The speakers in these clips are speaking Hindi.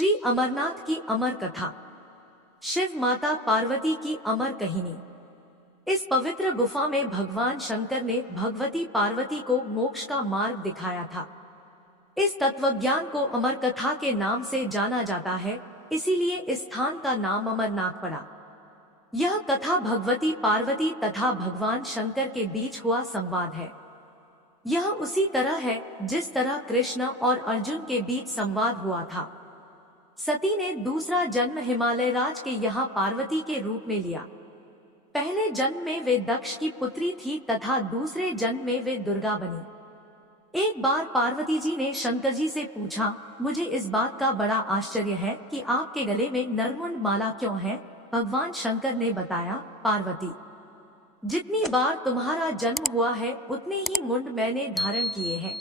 श्री अमरनाथ की अमर कथा। शिव माता पार्वती की अमर कहानी। इस पवित्र गुफा में भगवान शंकर ने भगवती पार्वती को मोक्ष का मार्ग दिखाया था। इस तत्वज्ञान को अमर कथा के नाम से जाना जाता है, इसीलिए इस स्थान का नाम अमरनाथ पड़ा। यह कथा भगवती पार्वती तथा भगवान शंकर के बीच हुआ संवाद है। यह उसी तरह है जिस तरह कृष्ण और अर्जुन के बीच संवाद हुआ था। सती ने दूसरा जन्म हिमालय राज के यहाँ पार्वती के रूप में लिया। पहले जन्म में वे दक्ष की पुत्री थी तथा दूसरे जन्म में वे दुर्गा बनी। एक बार पार्वती जी ने शंकर जी से पूछा, मुझे इस बात का बड़ा आश्चर्य है कि आपके गले में नरमुंड माला क्यों है? भगवान शंकर ने बताया, पार्वती, जितनी बार तुम्हारा जन्म हुआ है उतने ही मुंड मैंने धारण किए हैं।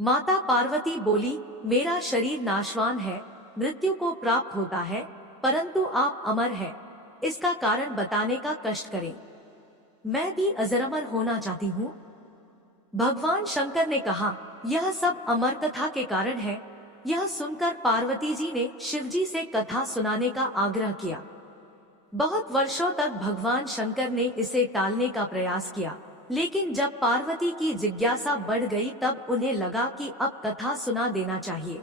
माता पार्वती बोली, मेरा शरीर नाशवान है, मृत्यु को प्राप्त होता है, परंतु आप अमर हैं, इसका कारण बताने का कष्ट करें। मैं भी अजर-अमर होना चाहती हूँ। भगवान शंकर ने कहा, यह सब अमर कथा के कारण है। यह सुनकर पार्वती जी ने शिवजी से कथा सुनाने का आग्रह किया। बहुत वर्षों तक भगवान शंकर ने इसे टालने का प्रयास किया, लेकिन जब पार्वती की जिज्ञासा बढ़ गई तब उन्हें लगा कि अब कथा सुना देना चाहिए।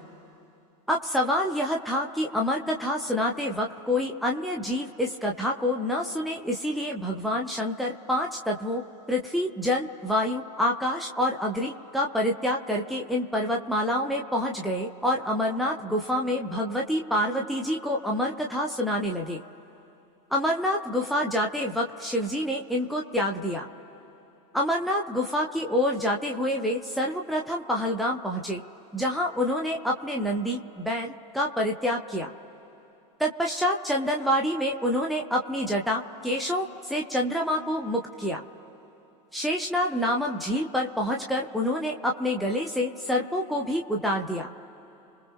अब सवाल यह था कि अमर कथा सुनाते वक्त कोई अन्य जीव इस कथा को न सुने, इसीलिए भगवान शंकर 5 तत्वों पृथ्वी, जल, वायु, आकाश और अग्नि का परित्याग करके इन पर्वतमालाओं में पहुंच गए और अमरनाथ गुफा में भगवती पार्वती जी को अमर कथा सुनाने लगे। अमरनाथ गुफा जाते वक्त शिवजी ने इनको त्याग दिया। अमरनाथ गुफा की ओर जाते हुए वे सर्वप्रथम पहलगाम पहुँचे, जहां उन्होंने अपने नंदी बैल का परित्याग किया। तत्पश्चात चंदनवाड़ी में उन्होंने अपनी जटा केशों से चंद्रमा को मुक्त किया। शेषनाग नामक झील पर पहुंचकर उन्होंने अपने गले से सर्पों को भी उतार दिया।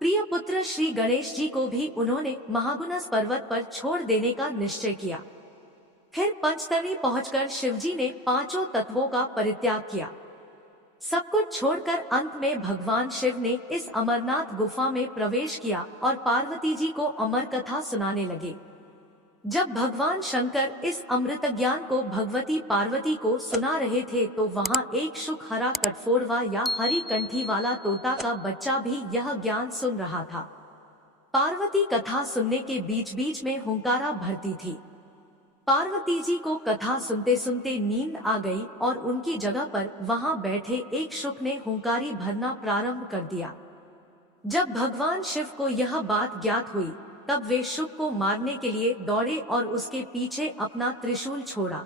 प्रिय पुत्र श्री गणेश जी को भी उन्होंने महागुनस पर्वत पर छोड़ देने का निश्चय किया। फिर पंचतनी पहुंचकर शिवजी ने 5 तत्वों का परित्याग किया। सब कुछ छोड़कर अंत में भगवान शिव ने इस अमरनाथ गुफा में प्रवेश किया और पार्वती जी को अमर कथा सुनाने लगे। जब भगवान शंकर इस अमृत ज्ञान को भगवती पार्वती को सुना रहे थे तो वहां एक शुक हरा कटफोड़वा या हरी कंठी वाला तोता का बच्चा भी यह ज्ञान सुन रहा था। पार्वती कथा सुनने के बीच बीच में हुंकारा भरती थी। पार्वती जी को कथा सुनते सुनते नींद आ गई और उनकी जगह पर वहां बैठे एक शुक ने हुंकारी भरना प्रारंभ कर दिया। जब भगवान शिव को यह बात ज्ञात हुई तब वे शुक को मारने के लिए दौड़े और उसके पीछे अपना त्रिशूल छोड़ा।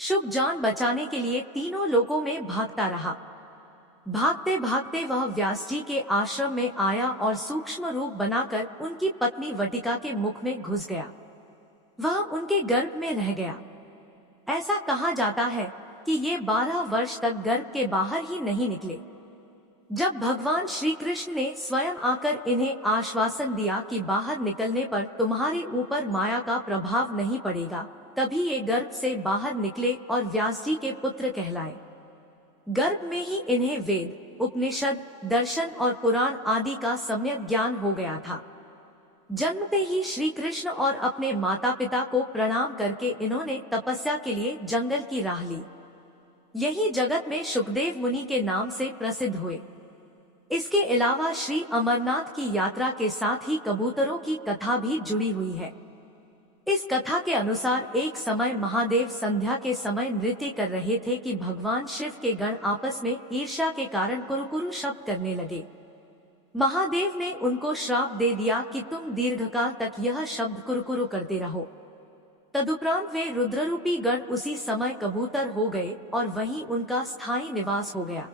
शुक जान बचाने के लिए तीनों लोकों में भागता रहा। भागते भागते वह व्यास जी के आश्रम में आया और सूक्ष्म रूप बनाकर उनकी पत्नी वटिका के मुख में घुस गया। वह उनके गर्भ में रह गया। ऐसा कहा जाता है कि ये 12 वर्ष तक गर्भ के बाहर ही नहीं निकले। जब भगवान श्री कृष्ण ने स्वयं आकर इन्हें आश्वासन दिया कि बाहर निकलने पर तुम्हारे ऊपर माया का प्रभाव नहीं पड़ेगा, तभी ये गर्भ से बाहर निकले और व्यास जी के पुत्र कहलाए। गर्भ में ही इन्हें वेद, उपनिषद, दर्शन और पुराण आदि का सम्यक ज्ञान हो गया था। जन्मते ही श्री कृष्ण और अपने माता पिता को प्रणाम करके इन्होंने तपस्या के लिए जंगल की राह ली। यही जगत में शुकदेव मुनि के नाम से प्रसिद्ध हुए। इसके अलावा श्री अमरनाथ की यात्रा के साथ ही कबूतरों की कथा भी जुड़ी हुई है। इस कथा के अनुसार एक समय महादेव संध्या के समय नृत्य कर रहे थे कि भगवान शिव के गण आपस में ईर्ष्या के कारण कुरु शब्द करने लगे। महादेव ने उनको श्राप दे दिया कि तुम दीर्घकाल तक यह शब्द कुरकुरु करते रहो। तदुपरांत वे रुद्ररूपी गण उसी समय कबूतर हो गए और वहीं उनका स्थायी निवास हो गया।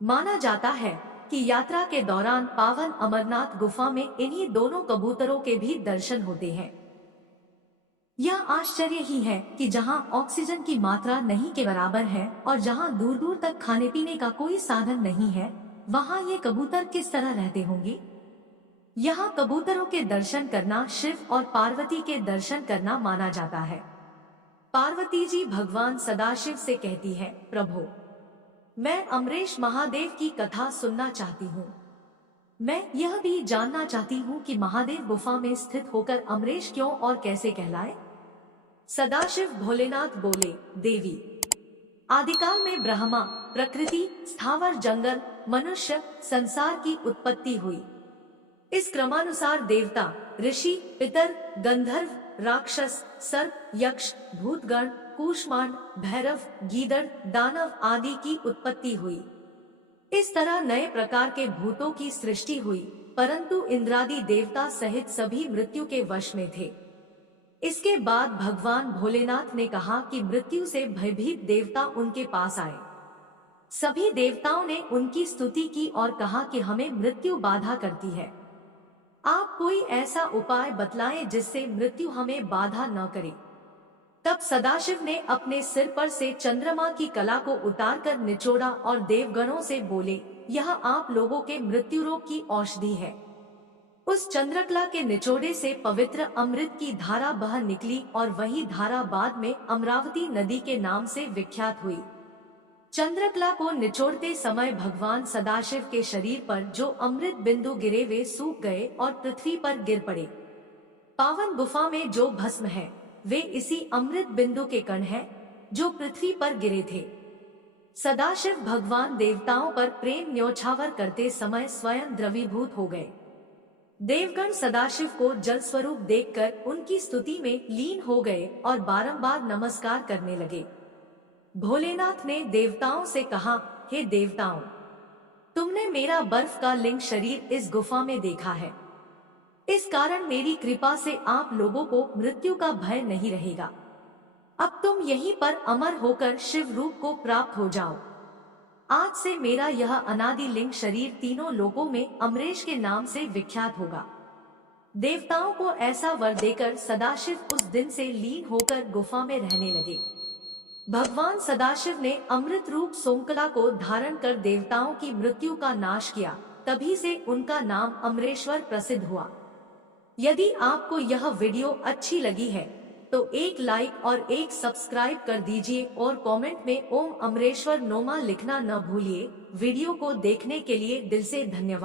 माना जाता है कि यात्रा के दौरान पावन अमरनाथ गुफा में इन्हीं दोनों कबूतरों के भी दर्शन होते हैं। यह आश्चर्य ही है कि जहां ऑक्सीजन की मात्रा नहीं के बराबर है और जहां दूर दूर तक खाने पीने का कोई साधन नहीं है, वहां ये कबूतर किस तरह रहते होंगे। यहाँ कबूतरों के दर्शन करना शिव और पार्वती के दर्शन करना माना जाता है। पार्वती जी भगवान सदाशिव से कहती है, प्रभु, मैं अमरेश महादेव की कथा सुनना चाहती हूँ। मैं यह भी जानना चाहती हूँ कि महादेव गुफा में स्थित होकर अमरेश क्यों और कैसे कहलाए। सदाशिव भोलेनाथ बोले, देवी, आदिकाल में ब्रह्मा, प्रकृति, स्थावर, जंगल, मनुष्य, संसार की उत्पत्ति हुई। इस क्रमानुसार देवता, ऋषि, पितर, गंधर्व, राक्षस, सर्प, यक्ष, भूतगण, कूष्मांड, भैरव, गीदड़, दानव आदि की उत्पत्ति हुई। इस तरह नए प्रकार के भूतों की सृष्टि हुई, परंतु इंद्रादि देवता सहित सभी मृत्यु के वश में थे। इसके बाद भगवान भोलेनाथ ने कहा कि मृत्यु से भयभीत देवता उनके पास आए। सभी देवताओं ने उनकी स्तुति की और कहा कि हमें मृत्यु बाधा करती है, आप कोई ऐसा उपाय बतलाएं जिससे मृत्यु हमें बाधा न करे। तब सदाशिव ने अपने सिर पर से चंद्रमा की कला को उतारकर निचोड़ा और देवगणों से बोले, यह आप लोगों के मृत्यु रोग की औषधि है। उस चंद्रकला के निचोड़े से पवित्र अमृत की धारा बह निकली और वही धारा बाद में अमरावती नदी के नाम से विख्यात हुई। चंद्रकला को निचोड़ते समय भगवान सदाशिव के शरीर पर जो अमृत बिंदु गिरे वे सूख गए और पृथ्वी पर गिर पड़े। पावन गुफा में जो भस्म है वे इसी अमृत बिंदु के कण हैं जो पृथ्वी पर गिरे थे। सदाशिव भगवान देवताओं पर प्रेम न्योछावर करते समय स्वयं द्रवीभूत हो गए। देवगण सदाशिव को जल स्वरूप देखकर उनकी स्तुति में लीन हो गए और बारंबार नमस्कार करने लगे। भोलेनाथ ने देवताओं से कहा, हे देवताओं, तुमने मेरा बर्फ का लिंग शरीर इस गुफा में देखा है। इस कारण मेरी कृपा से आप लोगों को मृत्यु का भय नहीं रहेगा। अब तुम यहीं पर अमर होकर शिव रूप को प्राप्त हो जाओ। आज से मेरा यह अनादि लिंग शरीर तीनों लोकों में अमरेश के नाम से विख्यात होगा। देवताओं को ऐसा वर देकर सदाशिव उस दिन से लीन होकर गुफा में रहने लगे। भगवान सदाशिव ने अमृत रूप सोमकला को धारण कर देवताओं की मृत्यु का नाश किया, तभी से उनका नाम अमरेश्वर प्रसिद्ध हुआ। यदि आपको यह वीडियो अच्छी लगी है तो एक लाइक और एक सब्सक्राइब कर दीजिए और कमेंट में ओम अमरेश्वर नोमा लिखना न भूलिए। वीडियो को देखने के लिए दिल से धन्यवाद।